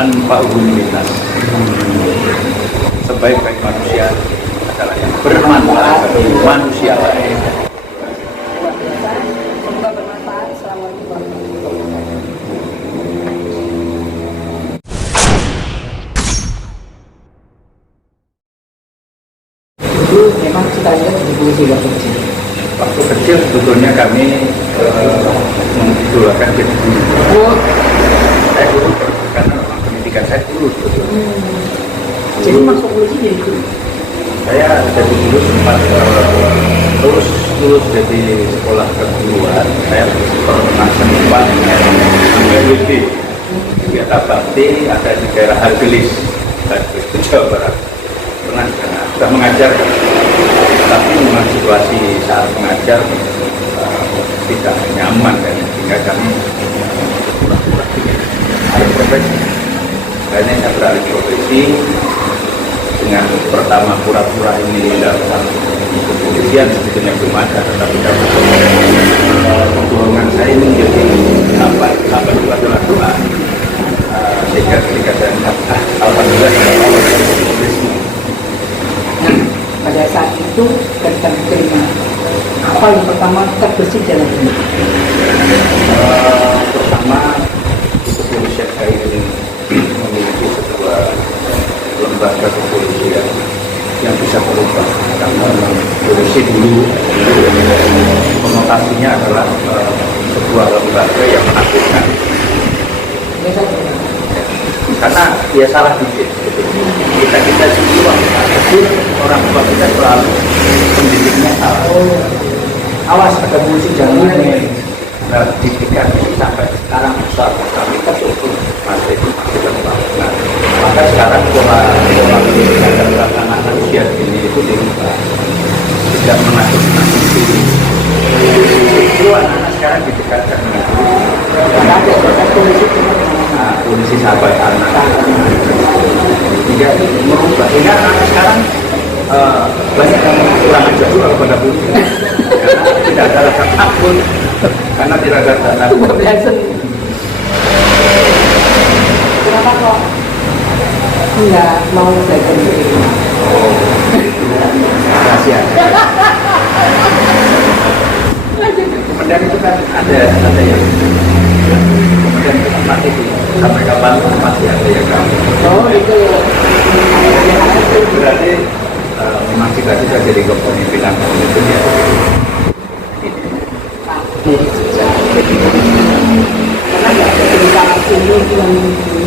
tanpa minnas. Sebaik-baik manusia adalah yang bermanfaat bagi manusia lain. Luar biasa. Semoga bermanfaat. Assalamualaikum warahmatullahi wabarakatuh. Dulu memang cita-cita jadi polisi waktu kecil. Waktu kecil sebetulnya kami mengidolakan jadi guru. Oh, Saya guru karena pendidikan saya guru. jadi masuk polisi jadi guru. Saya jadi guru sempat terus lulus dari sekolah keguruan. Saya pernah sempat ambil WD kegiatan bakti ada di daerah Hargelis, Jawa Barat. Pernah sudah mengajar, tapi memang situasi saat mengajar tidak nyaman kan, sehingga kami alih profesi. Akhirnya saya beralih profesi dengan pertama pura-pura ini dalam kepolisian sebetulnya belum ada, tetapi dapat perjuangan saya ini menjadi apa itu adalah doa, sehingga ketika saya alhamdulillah saya lolos dari profesi. Pada saat itu ketika diterima, apa yang pertama terbersih dalam diri? Pertama, kepolisian saya ini memiliki sebuah lembaga kepolisian yang bisa berubah, karena polisi dulu konotasinya adalah sebuah lembaga yang menakutkan, karena dia salah dikit. Kita semua kecil, orang tua kita selalu pendidiknya salah. Awas ada polisi jangan ini. Nah, didikan sampai sekarang besar kami kan itu masih berkembang. Nah, maka sekarang pola pendidikan terhadap anak-anak usia dini itu dirubah, tidak menakut-nakuti. Itu anak-anak sekarang didekatkan dengan polisi. Nah, polisi sahabat anak. Tidak merubah. Sehingga anak sekarang banyak yang kurang ajar juga kepada polisi, karena tidak ada rasa takut, karena tidak ada rasa takut. Kenapa kok nggak mau belajar sendiri? Oh, rahasia. Kemudian itu kan ada yang kemudian kita mati itu sampai kapan masih ada yang kamu. Oh itu. Berarti memang cita-cita jadi kepemimpinan itu ya. Karena nggak ada cerita ini yang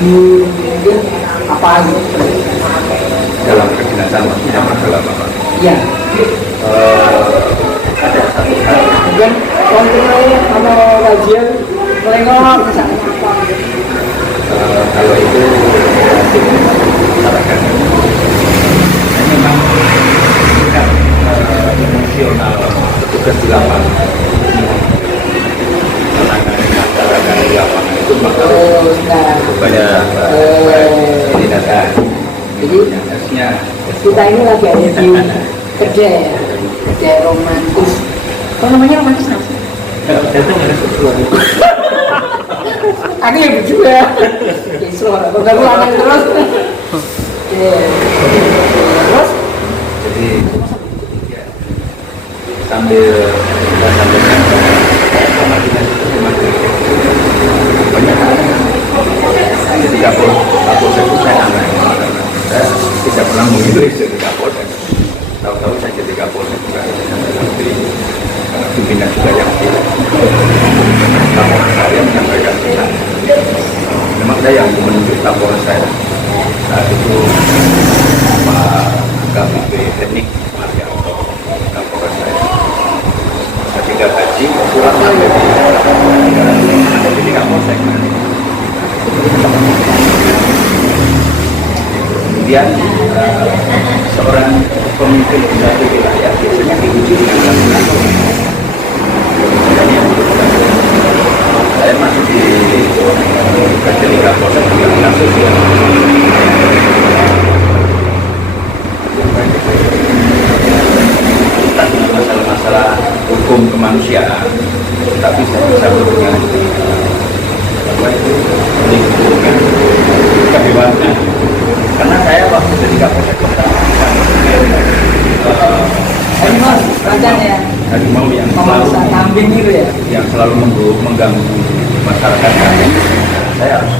mungkin apa gitu. Dalam kedinasan maksudnya masalah apa? Iya. Ada satu hal. Kemudian kontrol kalau kajian melengok misalnya apa gitu. Kalau itu masyarakat ini memang tingkat emosional petugas di lapangan menangani masyarakat di lapangan itu maka banyak ini datang. Jadi Harusnya kita ini lagi ada di kerja romantis. Apa namanya romantis apa sih? datang ada sesuatu. Aku yang juga. Islam, enggak ulangan terus. Terus Jadi ya, sambil kita sampaikan sama dinas itu memang banyak hal. Jadi kapolsek itu saya aneh, saya tidak pernah menginggris jadi kapolsek. Tahu-tahu saya jadi kapolsek juga menteri, pimpinan juga yang kapolsek saya menyampaikan pesan. Memang saya yang menunjuk kapolsek saya saat itu Pak KPP Teknik Maryanto kapolsek saya. Ketika haji pulang jadi kapolsek. Kemudian seorang pemimpin di satu wilayah biasanya diuji dengan satu. Saya masuk di jadi kapolsek juga langsung bukan masalah-masalah hukum kemanusiaan, tapi saya bisa berhubungan apa itu lingkungan bullying itu ya. yang selalu mengganggu masyarakat kami, saya harus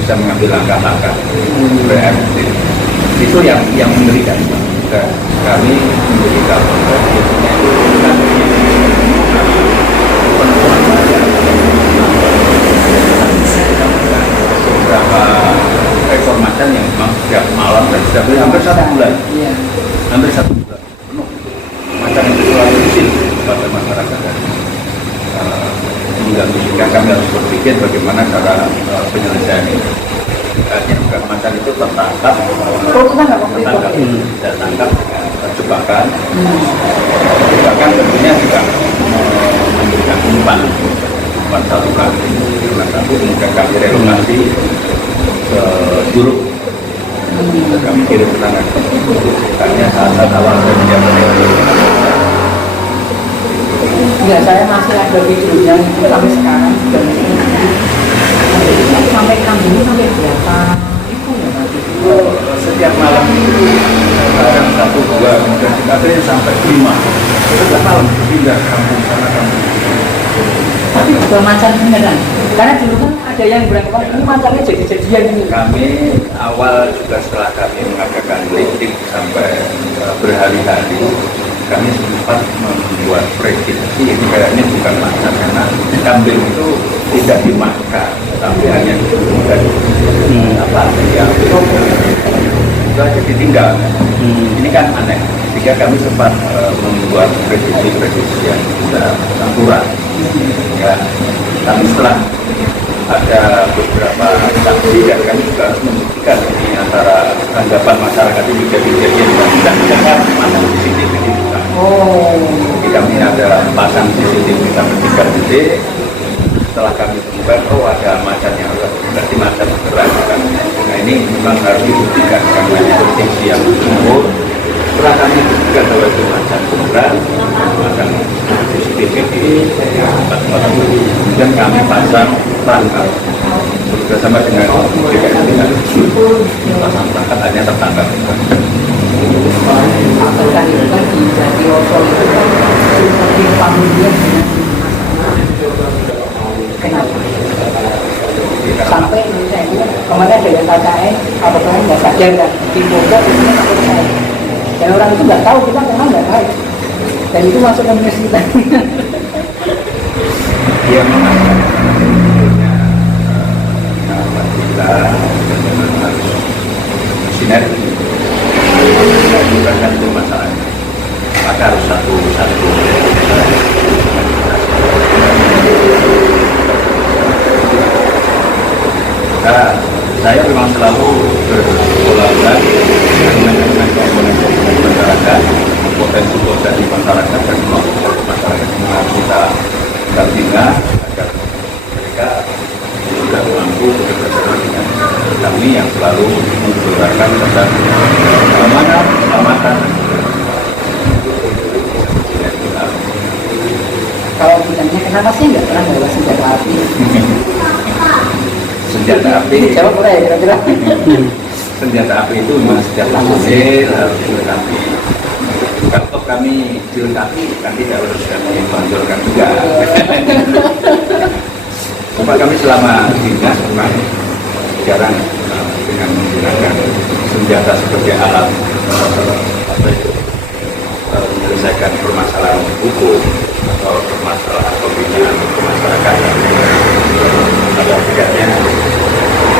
bisa mengambil langkah-langkah preemptif. Itu yang mengerikan. Kami memberikan beberapa ekor macan yang memang setiap malam dan setiap hari hampir 1 bulan, Iya. hampir 1 bulan penuh. Macan itu selalu kecil pada masyarakat dan mengganggu. Jika kami harus berpikir bagaimana cara penyelesaian ini. Artinya bukan macan itu tertangkap, Oh, kita nggak waktu itu. tidak tangkap dengan jebakan. Jebakan tentunya juga memberikan umpan satu kali, karena satu kemudian kami relokasi ke Juruk, kami kirim ke sana. Hanya saat awal kegiatan itu. Ya, saya masih ada videonya itu sampai sekarang dan sampai kambing sampai berapa itu ya nanti. Setiap malam kadang 1, 2, kemudian kita sampai 5. Setiap malam pindah kampung sana kampung. Tapi udah macan beneran. Karena dulu kan ada yang berangkat ini macannya jadi-jadian ini. Kami awal juga setelah kami mengadakan lifting sampai berhari-hari, kami sempat membuat prediksi ini kayaknya bukan macan karena kambing itu tidak dimakan, tapi hanya diberikan yang itu aja ditinggal. Ini kan aneh. Sehingga kami sempat membuat prediksi yang tidak akurat. Ya, kami setelah ada beberapa saksi dan kami juga harus membuktikan ini antara anggapan masyarakat ini jadi kejadian dan tidak dengar mana CCTV itu bukan. Jadi kami ada pasang CCTV sampai 3 detik. Setelah kami temukan, ada macan yang berarti macan beneran. Nah ini memang harus dibuktikan karena itu prediksi yang umur. Setelah kami buktikan bahwa itu macan beneran, macan CCTV di tempat-tempat itu, kemudian kami pasang perangkap bersama dengan DKS dengan pasang perangkap hanya tertangkap. Bahkan itu kan di Jatiroso itu kan seperti familiar dengan kenapa? Sampai saya itu kemarin ada yang KKN, apa kalian nggak sadar kan? Di Bogor itu takut saya. Dan orang itu nggak tahu, kita kenal nggak tahu. Dan itu masuk ke minus kita. Dia mengatakan kita harus sinergi. Bukan itu masalahnya. Maka harus satu-satu. Nah, saya memang selalu berkolaborasi dengan komponen-komponen masyarakat, potensi masyarakat dan kelompok masyarakat yang harus kita dampingi agar mereka juga mampu bekerjasama dengan kami yang selalu menggerakkan tentang keamanan, keselamatan. Kalau ditanya kenapa sih nggak pernah bawa senjata api? Senjata api. Jawab boleh ya kira-kira. Senjata api itu memang setiap personil harus dilengkapi. Kalau kami dilengkapi, kan tidak harus kami tonjolkan juga. Cuma kami selama dinas memang jarang dengan menggunakan senjata sebagai alat menyelesaikan permasalahan hukum atau permasalahan pembinaan kemasyarakatan. Pada akhirnya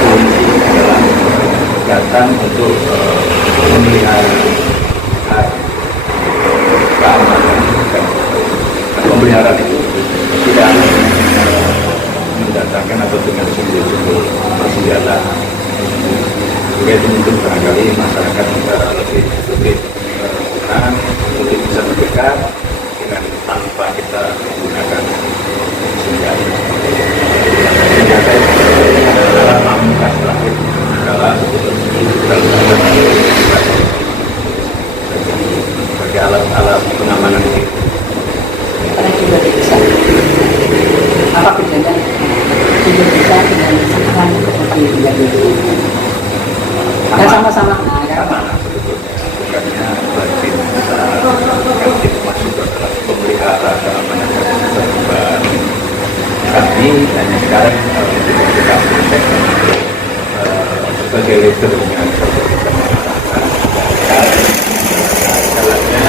kunci adalah datang untuk memelihara keamanan dan pemeliharaan itu tidak mendatangkan atau dengan simbol-simbol bersenjata. Juga itu mungkin barangkali masyarakat juga lebih tenang, lebih bisa mendekat dengan tanpa kita menggunakan senjata. Senjata itu adalah pamungkas terakhir dalam sebagai alat-alat pengamanan ini. Karena juga bisa. Apa bedanya juga bisa dengan sekarang seperti yang itu? Kan sama-sama. Sama sebetulnya. Bukannya wajib masuk ke dalam pemelihara keamanan. ini hanya sekarang sudah kita proses sebagai leadernya jalannya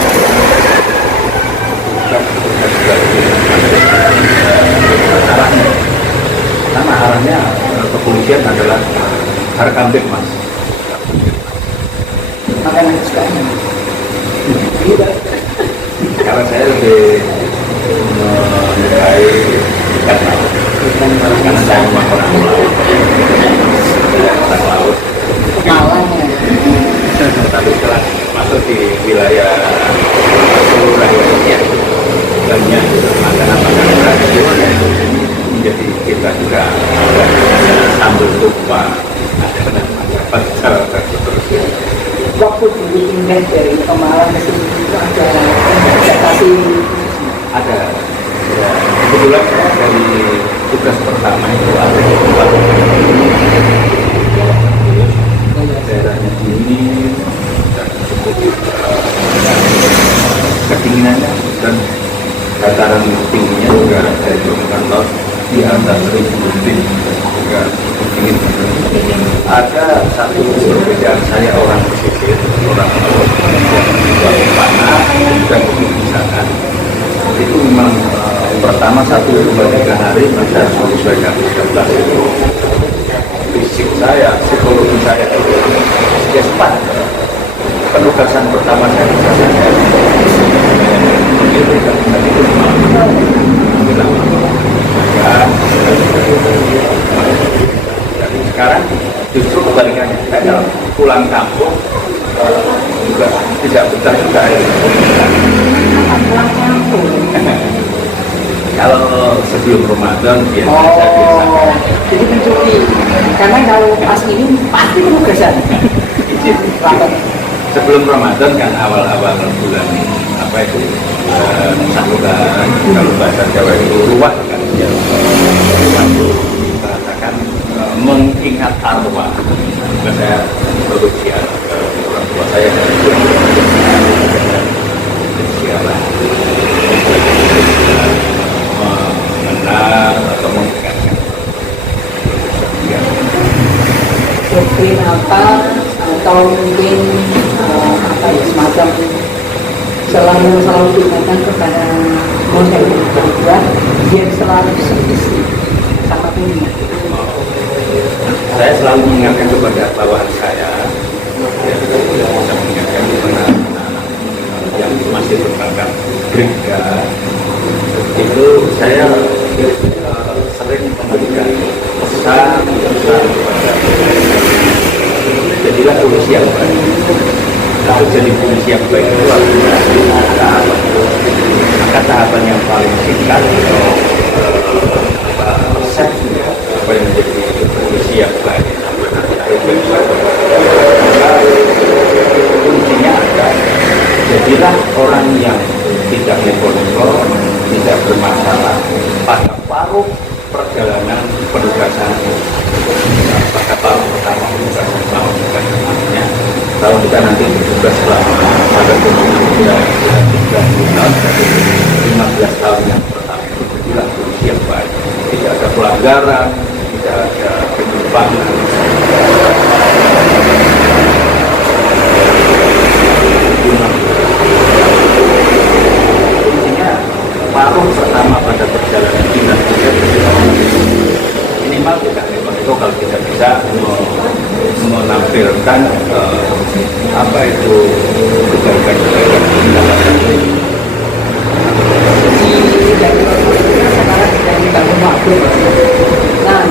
arahnya nama arahnya kepolisian adalah Harkambek Mas. Makanan kesukaan. Karena saya lebih menyukai ikan laut karena saya memang orang laut, orang laut. Malang ya. Tapi setelah masuk di wilayah seluruh Indonesia banyak makanan-makanan tradisional yang menjadi kita juga sambal tumpah ada pecel dan seterusnya. Waktu dulu pindah dari Pemalang ke sini itu ada adaptasi. Ada ya, kebetulan dari tugas pertama itu ada di tempat daerahnya dingin dan cukup kedinginannya dan dataran tingginya juga dari permukaan laut di atas 1000 feet juga cukup dingin. Ada satu perbedaan saya orang pesisir, orang laut yang panas dan di sana itu memang pertama 1-2 hari masih harus menyesuaikan 13 itu fisik saya, psikologi saya itu ya sempat penugasan pertama saya di sana itu sekarang justru kebalikannya saya pulang kampung juga tidak betah juga kalau sebelum Ramadan biasa Jadi mencuri. Karena kalau pas ini pasti penugasan. Sebelum Ramadan kan awal-awal bulan apa itu Sahuran, kalau bahasa Jawa itu ruwah kan ya. Merasakan mengingat arwah. Saya produksi orang tua saya siapa mengenal atau mengingatkan Doktrin apa atau mungkin apa ya semacam selalu diingatkan kepada model kedua biar selalu sevisi sama punya. Saya selalu mengingatkan kepada bawahan saya ya, saya mengingatkan kepada yang masih berbakat Brigda itu saya sering memberikan pesan kepada jadilah polisi yang baik. Kalau jadi polisi yang baik itu harus tahapan. Maka tahapan yang paling singkat atau resep apa yang menjadi polisi yang baik sampai nanti akhir kuncinya ada jadilah orang yang tidak neko-neko, tidak bermasalah pada paruh perjalanan penugasan. Pada paruh pertama penugasan selama tugasnya, kalau kita nanti bertugas selama pada kemudian 13 tahun, 15 tahun yang pertama itu jadilah polisi yang baik. Tidak ada pelanggaran, tidak ada penyimpangan. Intinya paruh pertama pada perjalanan dinas kita minimal tidak itu kalau kita bisa menampilkan apa itu kebaikan-kebaikan Sekarang sedang dibangun waktu. Nah,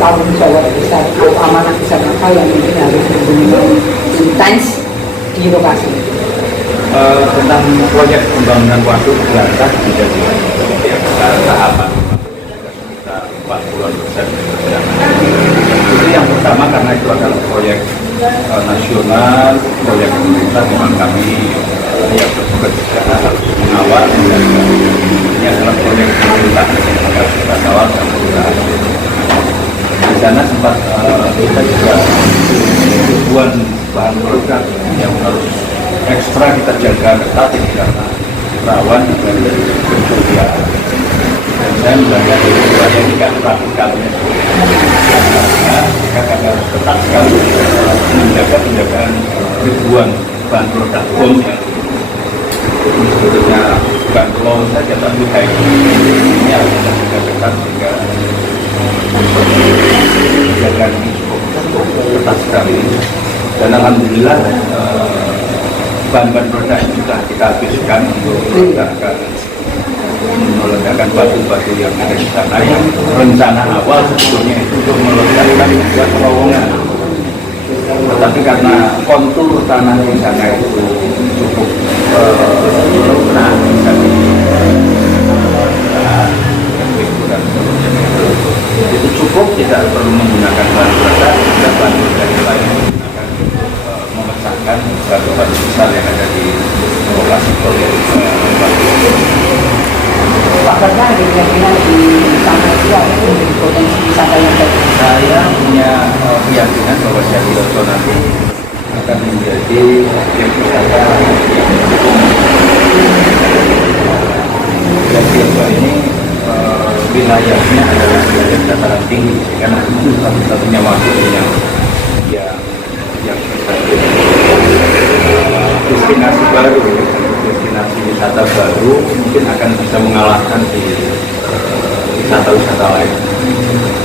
tanggung jawab besar atau amanah besar apa yang mungkin harus benar-benar intens di lokasi. Tentang proyek pembangunan waduk Gelantah bisa yang tahapan sekitar 40% itu yang pertama karena itu adalah proyek nasional, proyek pemerintah memang kami yang bertugas juga harus mengawal ini adalah proyek pemerintah agar kita kawal dan kita di sana sempat kita juga ribuan bahan peledak yang harus ekstra kita jaga ketat ini karena rawan dari pencurian. Dan saya saya membaca di saya ini kan radikal ya. Karena kita harus ketat sekali menjaga penjagaan ribuan bahan produk bom yang sebetulnya bukan pulau saja tapi kayak ini harus kita jaga ketat sehingga penjagaan ini cukup ketat sekali. Dan alhamdulillah bahan-bahan produk yang sudah kita habiskan untuk meledakan batu-batu yang ada di sana, yang rencana awal sebetulnya itu untuk meledakkan buat terowongan, tetapi karena kontur tanah di sana itu cukup lunak, itu cukup, tidak perlu menggunakan bahan peledak, tidak bahan peledak yang lain menggunakan memecahkan batu-batu besar yang ada di lokasi proyek. Pak pernah ada keyakinan di sana itu ada potensi wisata yang baik? Saya punya keyakinan bahwa Sidoarjo nanti akan menjadi objek wisata yang cukup. Sidoarjo ini wilayahnya adalah wilayah dataran tinggi, karena itu satu-satunya waktu yang destinasi baru, destinasi wisata baru mungkin akan bisa mengalahkan di wisata-wisata lain.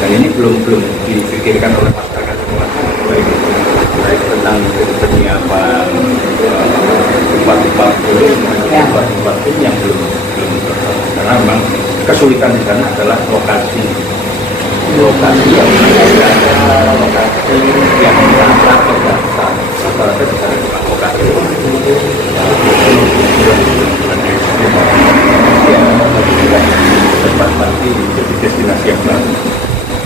Dan ini belum dipikirkan oleh masyarakat semua, baik tentang penyiapan tempat-tempat yang belum karena memang kesulitan di sana adalah lokasi yang sangat berdasar rata-rata di sana bukan lokasi tempat pasti jadi destinasi yang baru.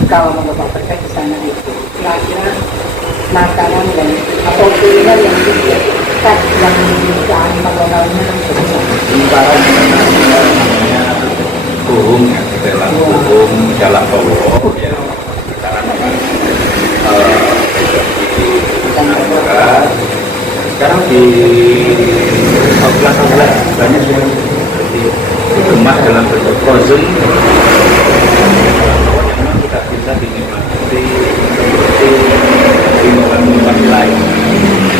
Kalau mau Bapak terkait di sana itu kira-kira makanan dan atau kuliner yang dekat yang kearifan lokalnya sementara di sana namanya Kuhung ya, Jalan Towo ya, sekarang memang sekarang di outlet banyak yang dikemas dalam bentuk frozen yang memang tidak bisa dinikmati seperti di tempat lain.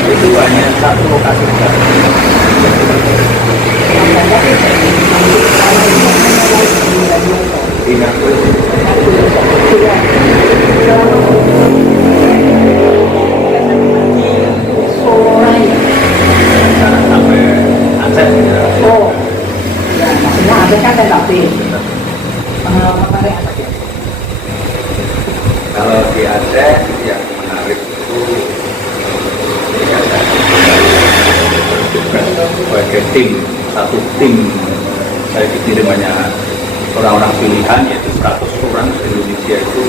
Itu hanya satu lokasi saja. Tidak boleh. Sampai Aceh ya. Oh, ya maksudnya ada kan tapi pengalaman apa ya? Kalau di Aceh yang menarik itu sebagai satu tim saya dikirim banyak orang-orang pilihan, yaitu 100 orang di Indonesia itu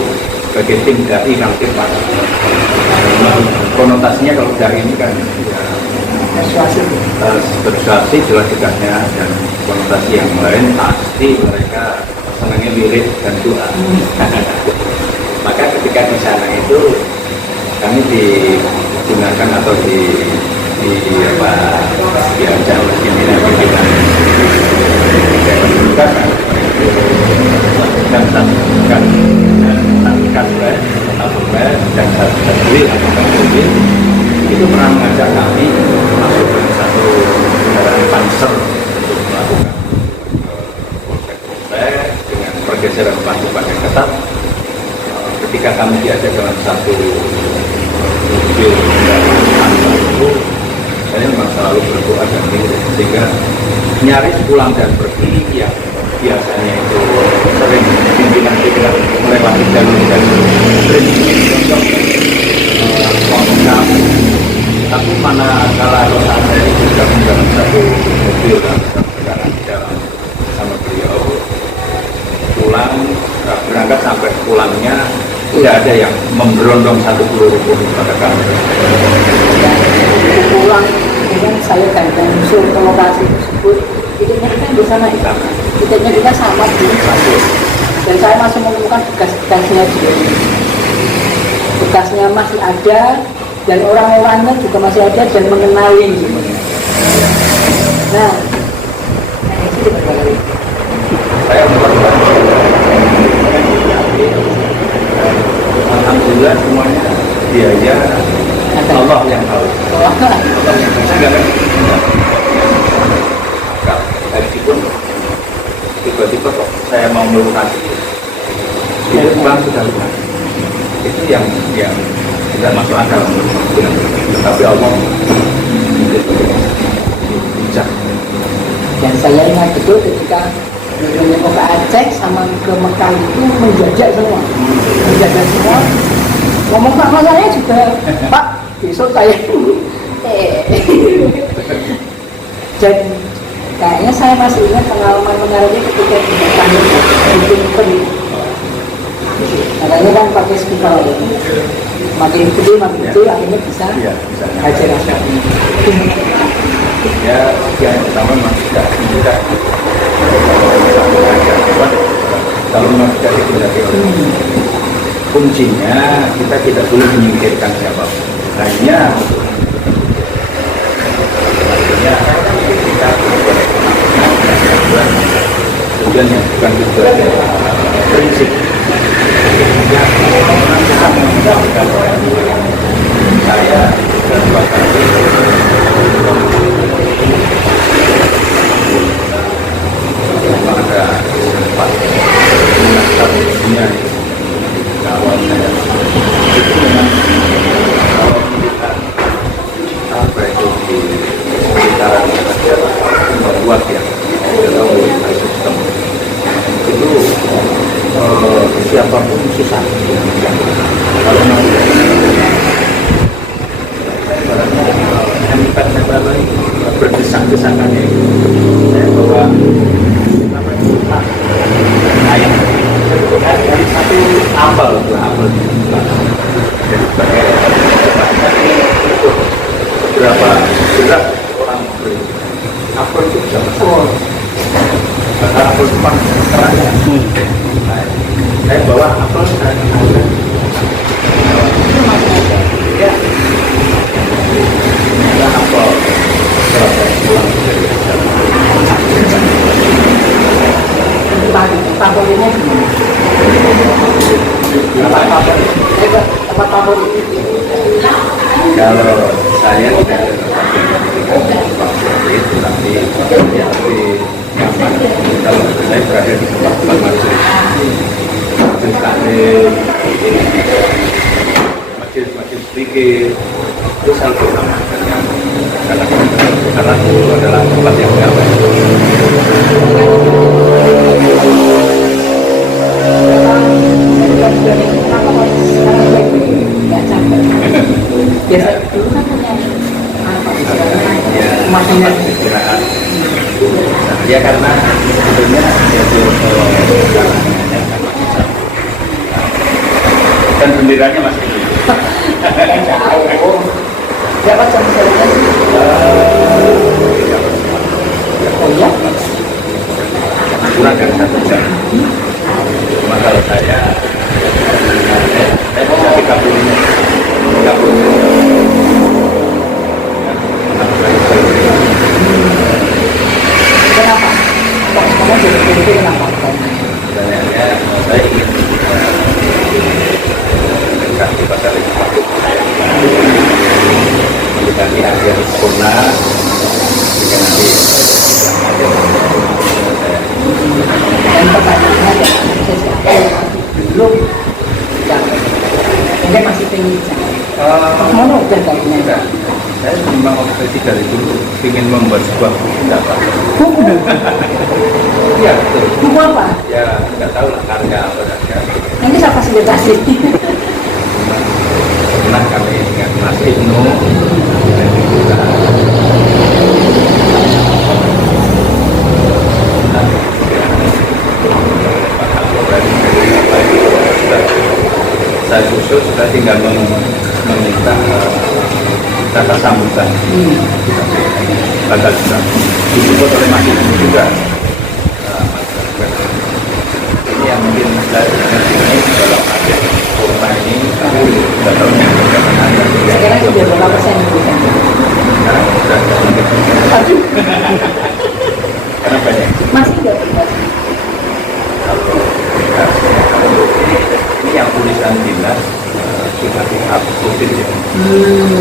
sebagai tim dari nanti Mas. Konotasinya kalau dari ini kan ya, persuasi jelas tidaknya, dan konotasi yang lain pasti mereka senangnya lirik dan doa. Maka ketika di sana itu kami digunakan atau diajak oleh pimpinan dan satukan dan satu itu pernah mengajak kami masuk ke satu kendaraan panser untuk melakukan proses dengan pergeseran pasukan yang ketat. Ketika kami diajak dalam satu mobil kendaraan itu, saya memang selalu berdoa dan mirip, sehingga nyaris pulang dan pergi yang biasanya itu sering pimpinan melewati jalur-jalur sering contoh kami, tapi mana kala saya itu gabung dalam satu mobil dalam satu kendaraan di dalam sama beliau, pulang berangkat sampai pulangnya tidak ada yang memberondong satu peluru pun pada kami. Pulang kemudian saya dan usul ke lokasi tersebut, titiknya kita di sana itu, titiknya kita sama di satu, dan saya masih menemukan bekas-bekasnya juga, bekasnya masih ada dan orang-orangnya juga masih ada dan mengenali gitu. Nah, itu berbalik. Saya membuat alhamdulillah semuanya biaya Allah yang tahu. Allah yang tahu. Saya nggak ngerti. Meskipun tiba-tiba kok saya mau melunasi itu uang sudah lunas. Itu yang tidak masuk akal. Tapi Allah bijak. Dan saya ingat betul ketika mau ke Aceh sama ke Mekah itu menjajak semua, ngomong sama saya juga, Pak besok saya dan kayaknya saya masih ingat pengalaman menariknya ketika di Mekah bikin peri, katanya kan pakai speaker makin gede akhirnya bisa hajar asal. Ya, yang pertama memang tidak kalau memang tidak dikendaki oleh kuncinya kita tidak boleh menyingkirkan siapapun. Hanya kita tujuan yang bukan tujuan prinsip. Saya dan bahkan ada sempat dunia awal saya itu memang kalau melihat apa itu di sekitaran adalah membuat ya dalam sistem itu siapapun susah kalau mau berdesak-desakannya saya bawa ayam dari satu apel jadi sebagai beberapa berat orang beli apel itu bisa besar karena apel Jepang caranya saya bawa apel saya ada ya ada apel setelah saya pulang dari tempat favoritnya tempat favorit kalau saya tidak ada tempat favorit tapi ya lebih nyaman kalau saya berada di tempat majelis majelis sedikit itu selalu bersama karena itu adalah tempat yang damai. Biasa dulu kan punya tempat istirahat ya karena sebetulnya dan benderanya masih berapa jam kerja? Oh iya? Kurang dari 1 jam. Cuma kalau saya bisa 30 menit. Kenapa? Kamu jadi kenapa? Sebenarnya saya ingin kasih pasal itu mendekati akhir sempurna dengan nanti dan pertanyaannya belum ini masih tinggi mana udah kayaknya saya memang obsesi dari dulu ingin membuat sebuah buku tidak apa buku iya betul buku apa? ya nggak tahu lah karya apa saja nanti saya fasilitasi pernah kami dengan Mas Ibnu saya susul sudah tinggal meminta kata sambutan bakal juga disebut oleh Mas Ibnu juga ini yang mungkin dari ini dalam akhir kurma ini sudah tahu yang bagaimana sekarang sudah berapa persen sekarang sudah aduh karena banyak masih nggak berapa kalau ini yang tulisan dinas sudah tahap rutin ya.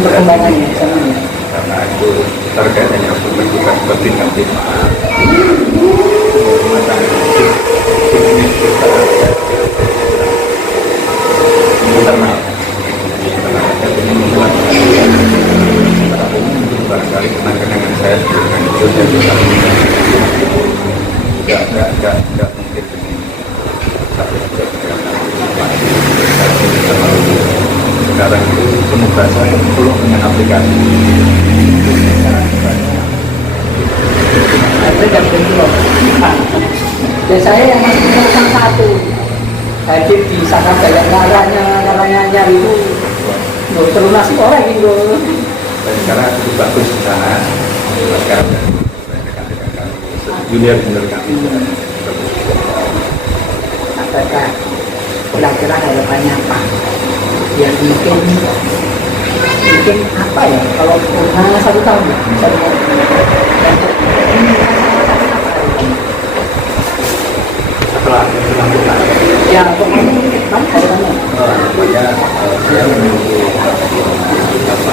Perkembangannya sama ya. Karena itu terkait dengan pembentukan bendungan timah macam jenis internal ini membuat pada umum mungkin barangkali kenangan saya dengan Jogja juga tidak mungkin ini satu sekarang itu penuh bahasa penuh dengan aplikasi. Dan saya yang masih cuma satu hadir di sana banyak caranya itu terus nasib orang gitu. Dan sekarang cukup bagus di sana. Sekarang rekan-rekan kami, junior kami Apakah kira-kira harapannya apa? Yang mungkin apa ya? Kalau hanya 1 tahun ya, 1 tahun. setelah dilakukan Ya, pokoknya kan harapannya. banyak saya menunggu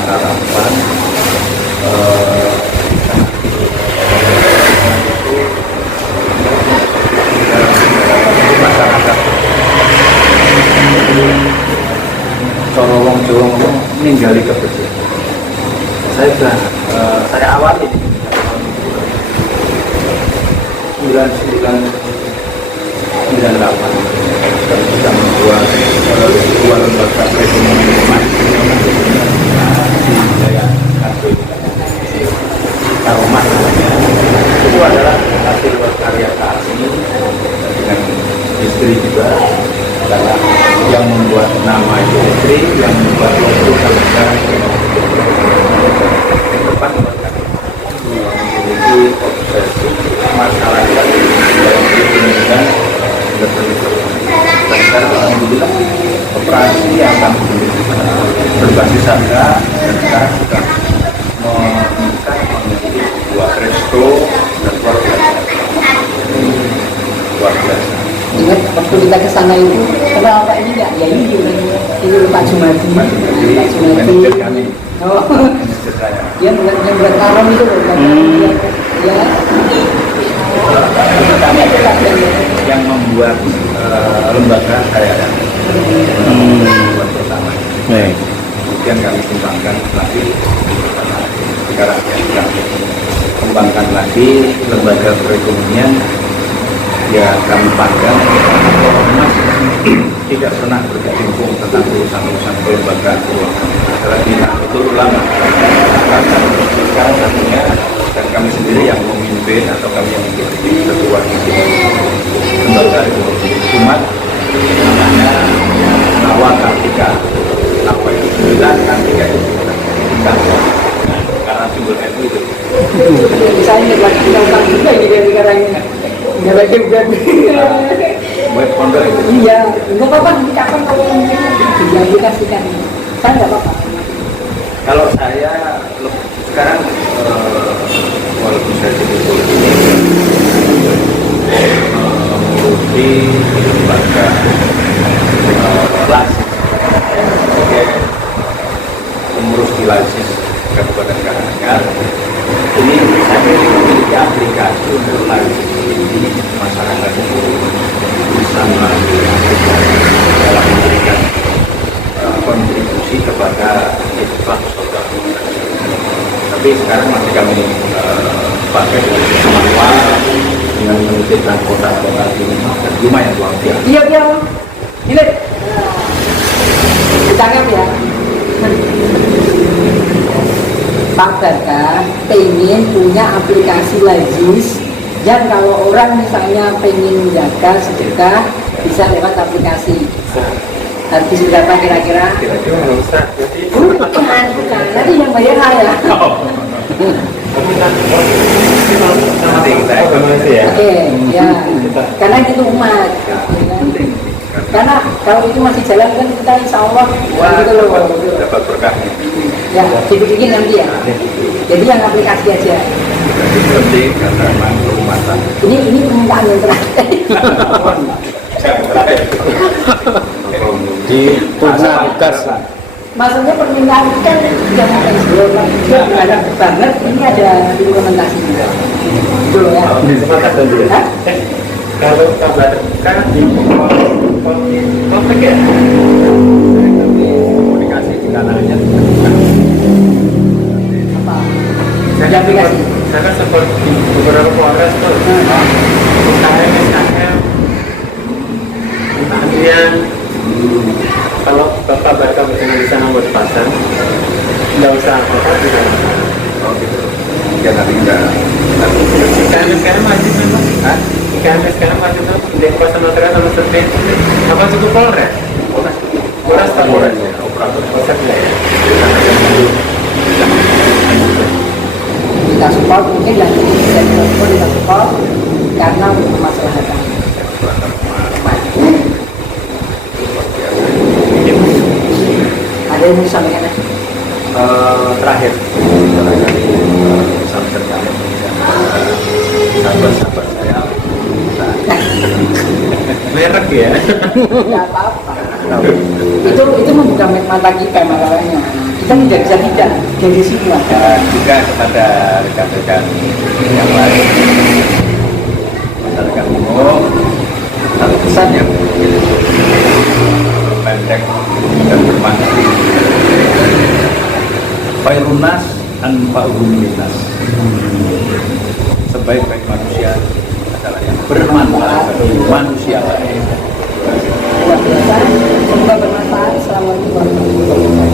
harapan masyarakat Corowong Jawa ninggali kebersihan. Saya awali 98 dan kita membuat dua lembaga perekonomian di wilayah Karomah namanya. Itu adalah hasil karya kami dengan istri juga, karena yang membuat nama itu istri, yang membuat logo lembaga depan lembaga memiliki obsesi masyarakat dalam Indonesia. Dan sekarang alhamdulillah operasi yang kami berbasis harga dan sekarang sudah meningkat menjadi 2 resto dan luar biasa. Ingat waktu kita ke sana itu, kenal Pak ini enggak? Ya ini Pak Jumadi. Pak Jumadi. Manajer kami. Oh, Manajer saya. yang buat karom itu loh. Ya. Kami ada yang membuat lembaga saya membuat pertama. Kemudian kami kembangkan lagi, sekarang kami kembangkan lagi lembaga perekonomian. Ya kami pandang Ormas tidak pernah berkecimpung tentang urusan-urusan kelembagaan keuangan. Adalah kita betul ulama. Karena sekarang satunya dan kami sendiri yang memimpin atau kami yang menjadi ketua lembaga ekonomi umat namanya Nawa Kartika. Apa itu? Dan Kartika itu karena simbol NU itu. Saya lagi kita juga di sekarang ini. Nggak lagi bukan. Buat pondok itu. Iya, nggak apa-apa. Nanti kapan kalau diaplikasikan? Saya nggak apa-apa. Kalau saya sekarang walaupun saya jadi mengurusi lembaga lasis sebagai pengurus di lasis Kabupaten Karanganyar. Ini saya memiliki aplikasi untuk lasis ini masyarakat itu bisa melalui aplikasi dalam memberikan kontribusi kepada infak sosial. Tapi sekarang masih kami pakai manual dengan menitipkan kota-kota ini dan lumayan luar biasa. Iya, ini ditangkap ya. Pak Barka pengen punya aplikasi Lajis yang kalau orang misalnya pengen jaga sedekah bisa lewat aplikasi. Habis berapa kira-kira? Kira-kira nggak usah. Bukan. Nanti yang bayar saya. Nanti kita evaluasi ya. Oke, ya. Karena itu umat. Karena kalau itu masih jalan kan kita insya Allah gitu loh. Dapat berkahnya. Ya, dikit-dikit nanti ya. Jadi yang aplikasi aja. Jadi penting karena memang keumatan. Ini permintaan yang terakhir. Di Purna Bukas maksudnya permintaan itu kan yang dia banyak banget, ini ada implementasi juga. Betul ya? Sepakat tadi ya? Hah? Kalau kabar kan konflik ya? Komunikasi di kalangannya Apa? Saya Di aplikasi. Saya kan seperti beberapa Polres tuh UKM, SKM kemudian kalau Bapak Barka misalnya bisa nomor pasar nggak usah apa bisa oh gitu ya tapi enggak IKM sekarang wajib memang Hah? IKM sekarang wajib tuh di pasar notaris sama sertifikat apa cukup Polres? Polres tak Polres? operator Polres ya? Kita support mungkin yang kita support karena untuk kemaslahatan. Ada yang mau disampaikan? terakhir sampaikan sahabat-sahabat saya Merek ya? Tidak apa-apa. Itu membuka mata kita masalahnya. Kita tidak bisa tidak dari situ ada. dan juga kepada rekan-rekan yang lain masyarakat umum satu pesan yang pendek dan bermanfaat Khairunas anfa'uhum linnas. Sebaik-baik manusia adalah yang bermanfaat bagi manusia lain. Luar biasa. Semoga bermanfaat. Assalamualaikum warahmatullahi wabarakatuh.